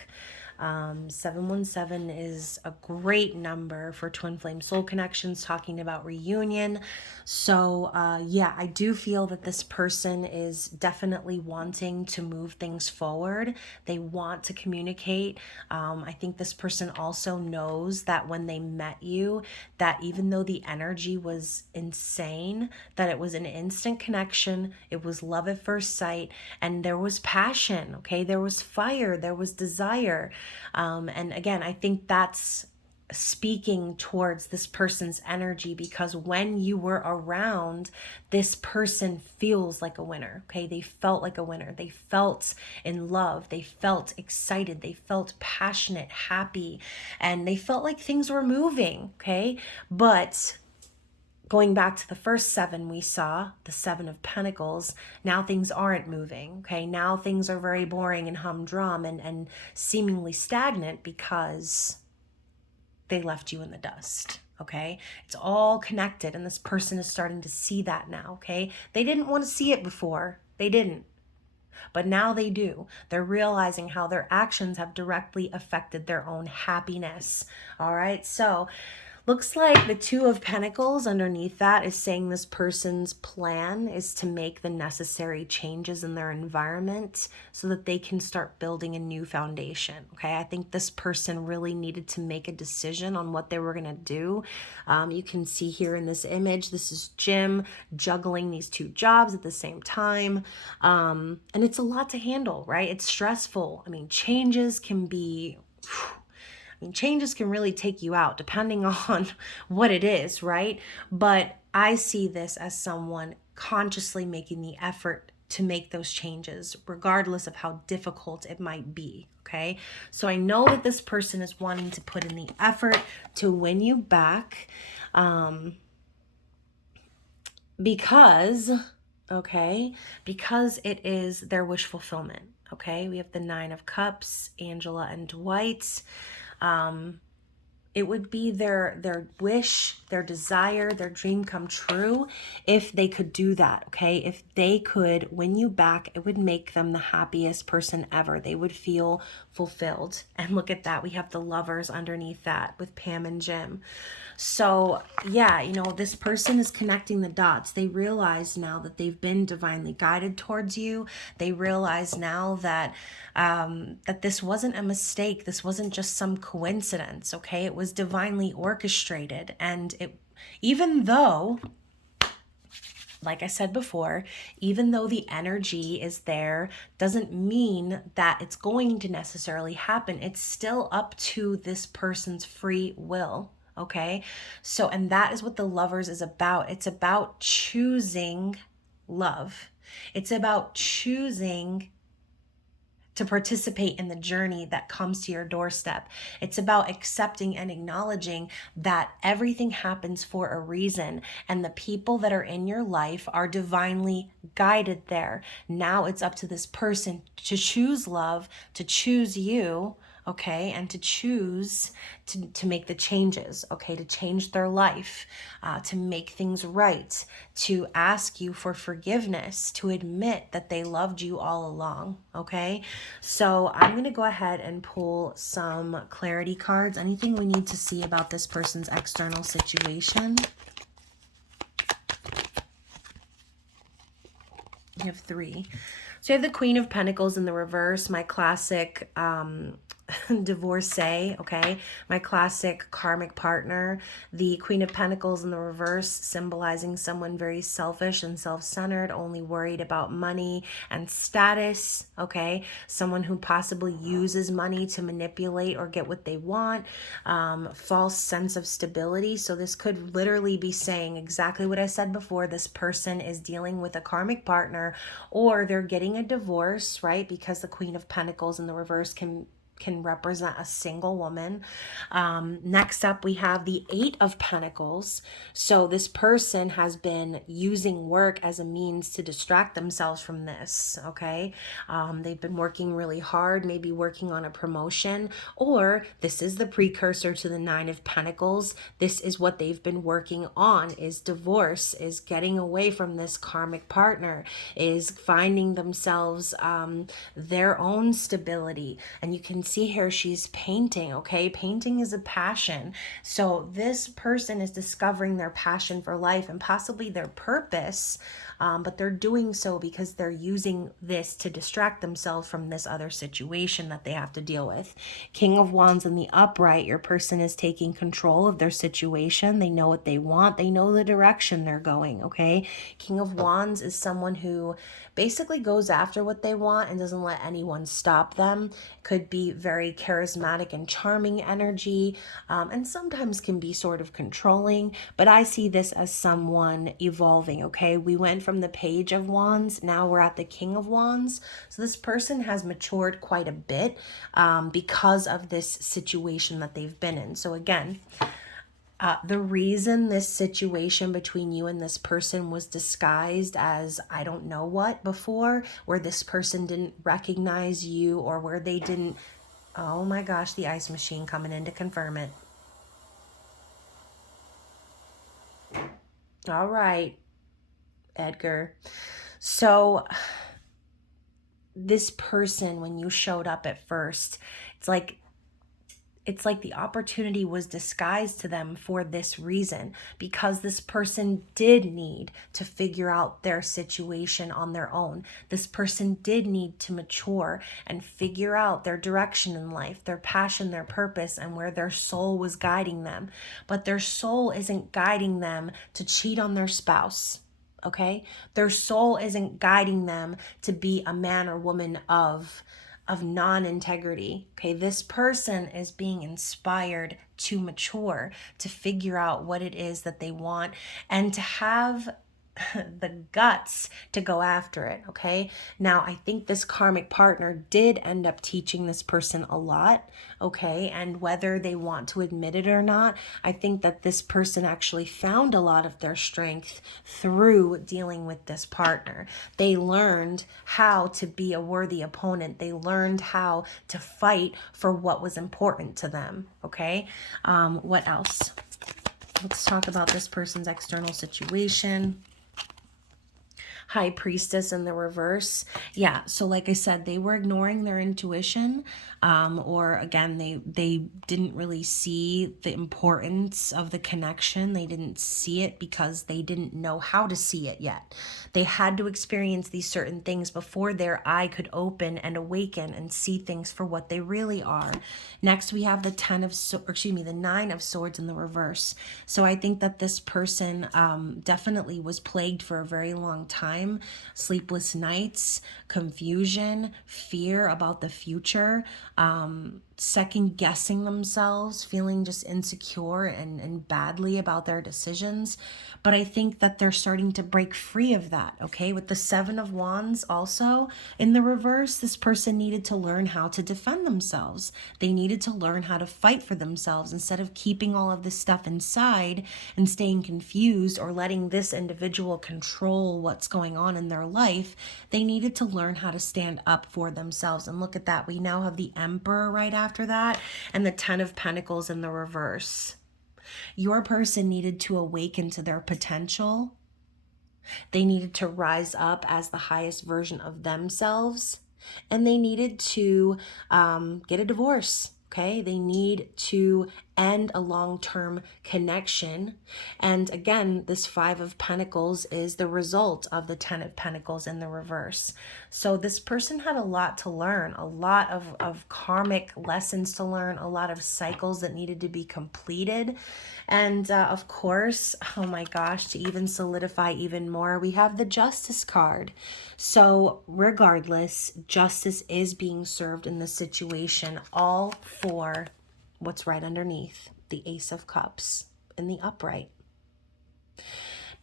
717 is a great number for twin flame soul connections, talking about reunion. So yeah, I do feel that this person is definitely wanting to move things forward. They want to communicate. I think this person also knows that when they met you, that even though the energy was insane, that it was an instant connection, it was love at first sight, and there was passion, okay? There was fire, there was desire. And again, I think that's speaking towards this person's energy, because when you were around, this person feels like a winner, okay? They felt like a winner. They felt in love. They felt excited. They felt passionate, happy, and they felt like things were moving, okay? But going back to the first seven we saw, the Seven of Pentacles, now things aren't moving, okay? Now things are very boring and humdrum and seemingly stagnant because they left you in the dust, okay? It's all connected, and this person is starting to see that now, okay? They didn't want to see it before. They didn't. But now they do. They're realizing how their actions have directly affected their own happiness, all right? So looks like the Two of Pentacles underneath that is saying this person's plan is to make the necessary changes in their environment so that they can start building a new foundation, okay? I think this person really needed to make a decision on what they were going to do. You can see here in this image, this is Jim juggling these two jobs at the same time. And it's a lot to handle, right? It's stressful. I mean, changes can be... changes can really take you out depending on what it is, right? But I see this as someone consciously making the effort to make those changes, regardless of how difficult it might be. Okay, so I know that this person is wanting to put in the effort to win you back, because it is their wish fulfillment. Okay, we have the Nine of Cups, Angela and Dwight. It would be their wish, their desire, their dream come true if they could do that, okay? If they could win you back, it would make them the happiest person ever. They would feel fulfilled. And look at that. We have the Lovers underneath that with Pam and Jim. So yeah, this person is connecting the dots. They realize now that they've been divinely guided towards you. They realize now that that this wasn't a mistake. This wasn't just some coincidence, okay? It was divinely orchestrated. And even though, like I said before, even though the energy is there, doesn't mean that it's going to necessarily happen. It's still up to this person's free will. Okay, so, and that is what the Lovers is about. It's about choosing love. It's about choosing to participate in the journey that comes to your doorstep. It's about accepting and acknowledging that everything happens for a reason, and the people that are in your life are divinely guided there. Now it's up to this person to choose love, to choose you, okay, and to choose to make the changes, okay, to change their life, to make things right, to ask you for forgiveness, to admit that they loved you all along, okay? So I'm going to go ahead and pull some clarity cards, anything we need to see about this person's external situation. We have 3. So you have the Queen of Pentacles in the reverse, my classic divorcee, okay, my classic karmic partner. The Queen of Pentacles in the reverse, symbolizing someone very selfish and self-centered, only worried about money and status, okay, someone who possibly uses money to manipulate or get what they want, false sense of stability. So this could literally be saying exactly what I said before. This person is dealing with a karmic partner, or they're getting a divorce, right? Because the Queen of Pentacles in the reverse can represent a single woman. Next up, we have the 8 of Pentacles. So this person has been using work as a means to distract themselves from this, okay? They've been working really hard, maybe working on a promotion, or this is the precursor to the 9 of Pentacles. This is what they've been working on, is divorce, is getting away from this karmic partner, is finding themselves their own stability. And you can see here she's painting, okay? Painting is a passion. So this person is discovering their passion for life and possibly their purpose, but they're doing so because they're using this to distract themselves from this other situation that they have to deal with. King of Wands in the upright, your person is taking control of their situation. They know what they want. They know the direction they're going, okay? King of Wands is someone who basically goes after what they want and doesn't let anyone stop them. Could be very charismatic and charming energy, and sometimes can be sort of controlling, but I see this as someone evolving, okay? We went from the Page of Wands, now we're at the King of Wands. So this person has matured quite a bit because of this situation that they've been in. So again, the reason this situation between you and this person was disguised as I don't know what before, where this person didn't recognize you, or where they didn't, oh my gosh, the ice machine coming in to confirm it. All right, Edgar. So this person, when you showed up at first, it's like the opportunity was disguised to them for this reason, because this person did need to figure out their situation on their own. This person did need to mature and figure out their direction in life, their passion, their purpose, and where their soul was guiding them. But their soul isn't guiding them to cheat on their spouse. Okay? Their soul isn't guiding them to be a man or woman of non-integrity. Okay, this person is being inspired to mature, to figure out what it is that they want, and to have the guts to go after it, okay? Now, I think this karmic partner did end up teaching this person a lot, okay? And whether they want to admit it or not, I think that this person actually found a lot of their strength through dealing with this partner. They learned how to be a worthy opponent. They learned how to fight for what was important to them, okay? What else? Let's talk about this person's external situation. High Priestess in the reverse. Yeah, so like I said, they were ignoring their intuition, or again, they didn't really see the importance of the connection. They didn't see it because they didn't know how to see it yet. They had to experience these certain things before their eye could open and awaken and see things for what they really are. Next, we have the the Nine of Swords in the reverse. So I think that this person definitely was plagued for a very long time. Sleepless nights, confusion, fear about the future, second guessing themselves, feeling just insecure and badly about their decisions. But I think that they're starting to break free of that, okay? With the Seven of Wands also in the reverse, this person needed to learn how to defend themselves. They needed to learn how to fight for themselves instead of keeping all of this stuff inside and staying confused or letting this individual control what's going on in their life. They needed to learn how to stand up for themselves. And look at that. We now have the Emperor right after that and the Ten of Pentacles in the reverse. Your person needed to awaken to their potential. They needed to rise up as the highest version of themselves. And they needed to get a divorce. Okay, they need to end a long-term connection. And again, this Five of Pentacles is the result of the Ten of Pentacles in the reverse. So this person had a lot to learn, a lot of karmic lessons to learn, a lot of cycles that needed to be completed. And of course, oh my gosh, to even solidify even more, we have the Justice card. So regardless, justice is being served in this situation, all for what's right underneath, the Ace of Cups in the upright.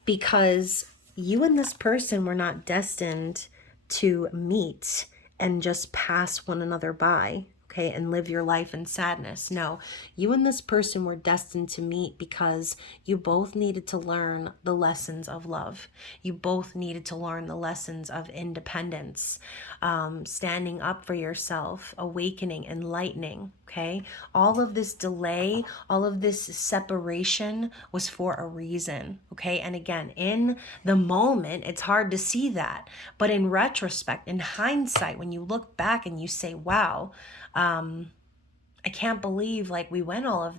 Because you and this person were not destined to meet and just pass one another by, okay, and live your life in sadness. No, you and this person were destined to meet because you both needed to learn the lessons of love. You both needed to learn the lessons of independence, standing up for yourself, awakening, enlightening, okay? All of this delay, all of this separation was for a reason, okay? And again, in the moment, it's hard to see that. But in retrospect, in hindsight, when you look back and you say, wow, I can't believe like we went all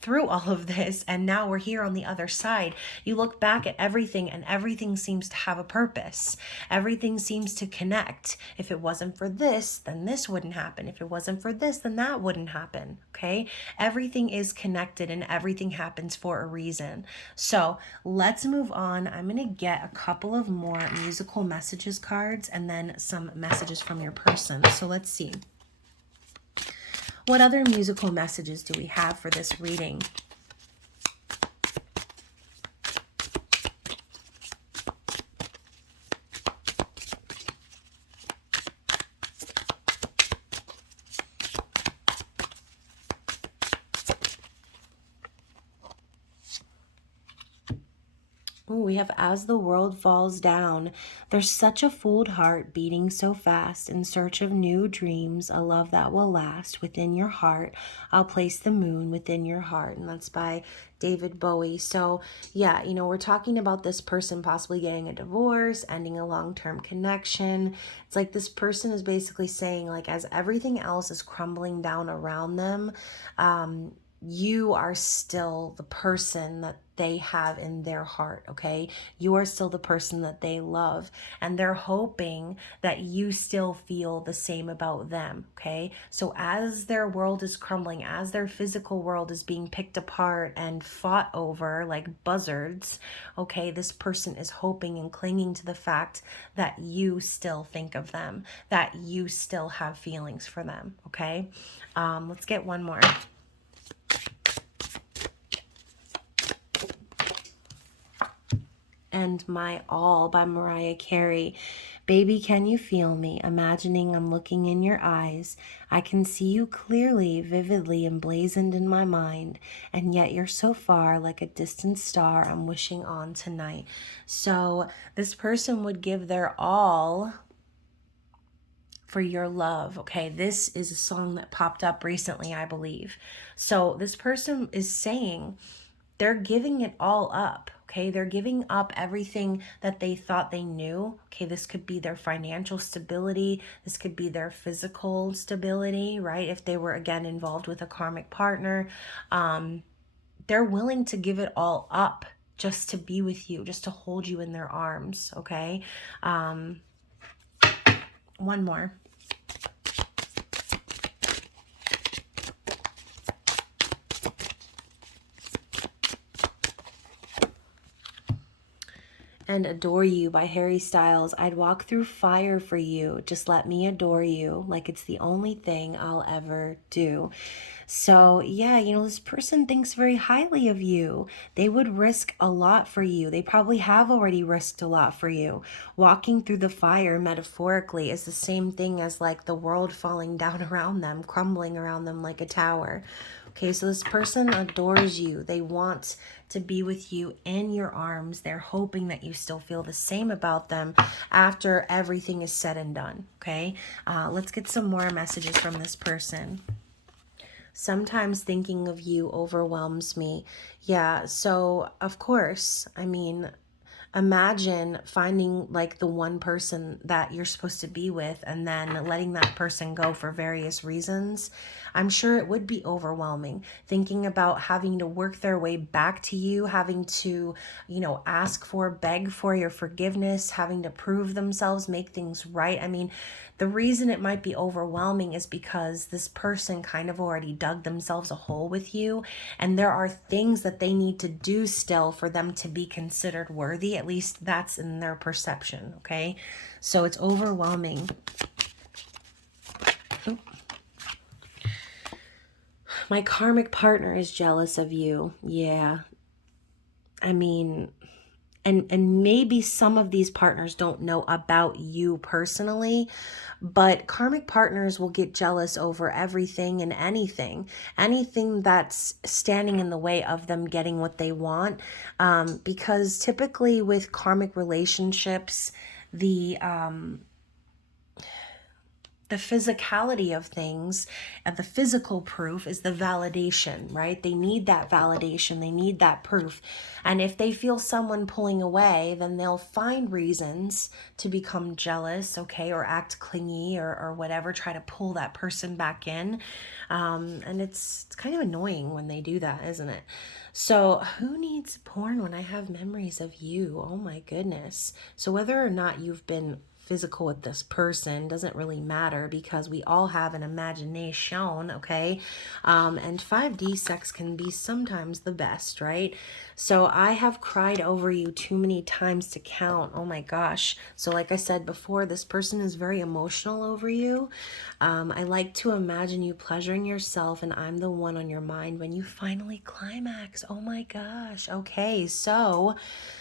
through all of this, and now we're here on the other side. You look back at everything and everything seems to have a purpose. Everything seems to connect. If it wasn't for this, then this wouldn't happen. If it wasn't for this, then that wouldn't happen, okay? Everything is connected and everything happens for a reason. So let's move on. I'm going to get a couple of more musical messages cards and then some messages from your person. So let's see. What other musical messages do we have for this reading? Ooh, we have as the world falls down. There's such a fooled heart beating so fast in search of new dreams, a love that will last within your heart. I'll place the moon within your heart. And that's by David Bowie. So yeah, you know, we're talking about this person possibly getting a divorce, ending a long-term connection. It's like this person is basically saying, like, as everything else is crumbling down around them, you are still the person that they have in their heart, okay? You are still the person that they love, and they're hoping that you still feel the same about them, okay? So as their world is crumbling, as their physical world is being picked apart and fought over like buzzards, okay, this person is hoping and clinging to the fact that you still think of them, that you still have feelings for them, okay? Let's get one more. and My All by Mariah Carey. Baby, can you feel me? Imagining I'm looking in your eyes. I can see you clearly, vividly emblazoned in my mind, and yet you're so far, like a distant star I'm wishing on tonight. So this person would give their all for your love. Okay, this is a song that popped up recently, I believe. So this person is saying they're giving it all up. Okay, they're giving up everything that they thought they knew. Okay, this could be their financial stability, this could be their physical stability, right? If they were again involved with a karmic partner, they're willing to give it all up just to be with you, just to hold you in their arms. Okay, one more. And Adore You by Harry Styles. I'd walk through fire for you. Just let me adore you like it's the only thing I'll ever do. So, yeah, this person thinks very highly of you. They would risk a lot for you. They probably have already risked a lot for you. Walking through the fire, metaphorically, is the same thing as like the world falling down around them, crumbling around them like a tower. Okay, so this person adores you. They want to be with you in your arms. They're hoping that you still feel the same about them after everything is said and done. Okay, let's get some more messages from this person. Sometimes thinking of you overwhelms me. Yeah, so of course, imagine finding like the one person that you're supposed to be with and then letting that person go for various reasons. I'm sure it would be overwhelming thinking about having to work their way back to you, having to, beg for your forgiveness, having to prove themselves, make things right. The reason it might be overwhelming is because this person kind of already dug themselves a hole with you, and there are things that they need to do still for them to be considered worthy. At least that's in their perception, okay? So it's overwhelming. My karmic partner is jealous of you. Yeah. And maybe some of these partners don't know about you personally, but karmic partners will get jealous over everything and anything that's standing in the way of them getting what they want. Because typically with karmic relationships, the physicality of things and the physical proof is the validation, right? They need that validation. They need that proof. And if they feel someone pulling away, then they'll find reasons to become jealous, okay, or act clingy or whatever, try to pull that person back in. And it's kind of annoying when they do that, isn't it? So who needs porn when I have memories of you? Oh my goodness. So whether or not you've been physical with this person doesn't really matter because we all have an imagination, okay? And 5D sex can be sometimes the best, right? So I have cried over you too many times to count. Oh my gosh. So like I said before, this person is very emotional over you. I like to imagine you pleasuring yourself and I'm the one on your mind when you finally climax. Oh my gosh. Okay, so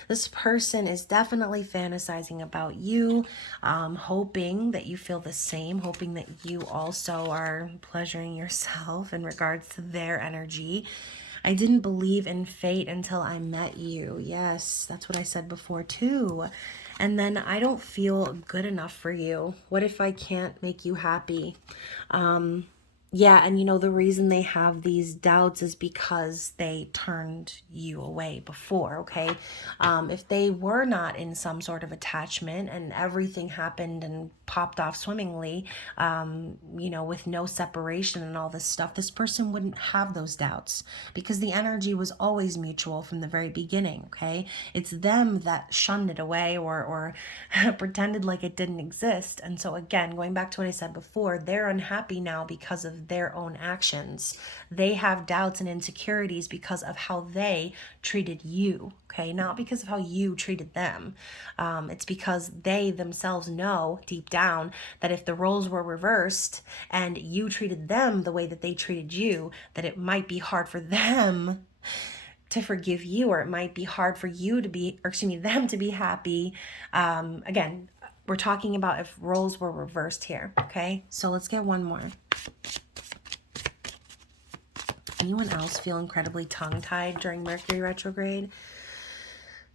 this person is definitely fantasizing about you, hoping that you feel the same, hoping that you also are pleasuring yourself in regards to their energy. I didn't believe in fate until I met you. Yes, that's what I said before too. And then I don't feel good enough for you. What if I can't make you happy? Yeah, and the reason they have these doubts is because they turned you away before, okay? If they were not in some sort of attachment and everything happened and popped off swimmingly, with no separation and all this stuff, this person wouldn't have those doubts because the energy was always mutual from the very beginning, okay? It's them that shunned it away or pretended like it didn't exist. And so again, going back to what I said before, they're unhappy now because of their own actions. They have doubts and insecurities because of how they treated you, okay? Not because of how you treated them. It's because they themselves know deep down that if the roles were reversed and you treated them the way that they treated you, that it might be hard for them to forgive you, or it might be hard for you to be, or excuse me, them to be happy. Again, we're talking about if roles were reversed here, okay? So let's get one more. Anyone else feel incredibly tongue-tied during Mercury retrograde?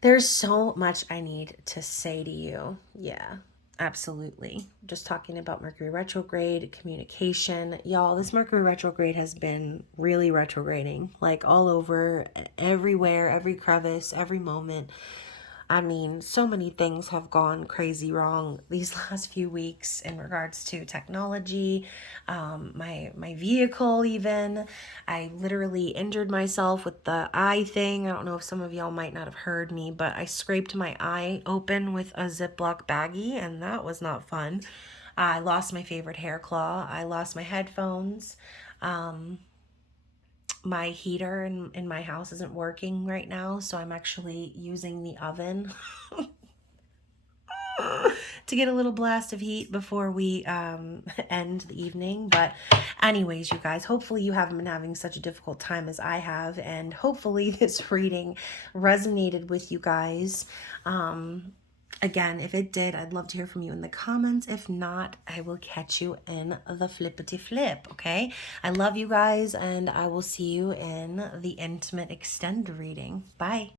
There's so much I need to say to you. Yeah, absolutely. Just talking about Mercury retrograde, communication. Y'all, this Mercury retrograde has been really retrograding, like all over, everywhere, every crevice, every moment. I mean, so many things have gone crazy wrong these last few weeks in regards to technology, my vehicle even. I literally injured myself with the eye thing. I don't know if some of y'all might not have heard me, but I scraped my eye open with a Ziploc baggie, and that was not fun. I lost my favorite hair claw. I lost my headphones. My heater in my house isn't working right now, so I'm actually using the oven to get a little blast of heat before we end the evening. But anyways, you guys, hopefully you haven't been having such a difficult time as I have, and hopefully this reading resonated with you guys. Again, if it did, I'd love to hear from you in the comments. If not, I will catch you in the flippity flip, okay? I love you guys, and I will see you in the intimate extended reading. Bye.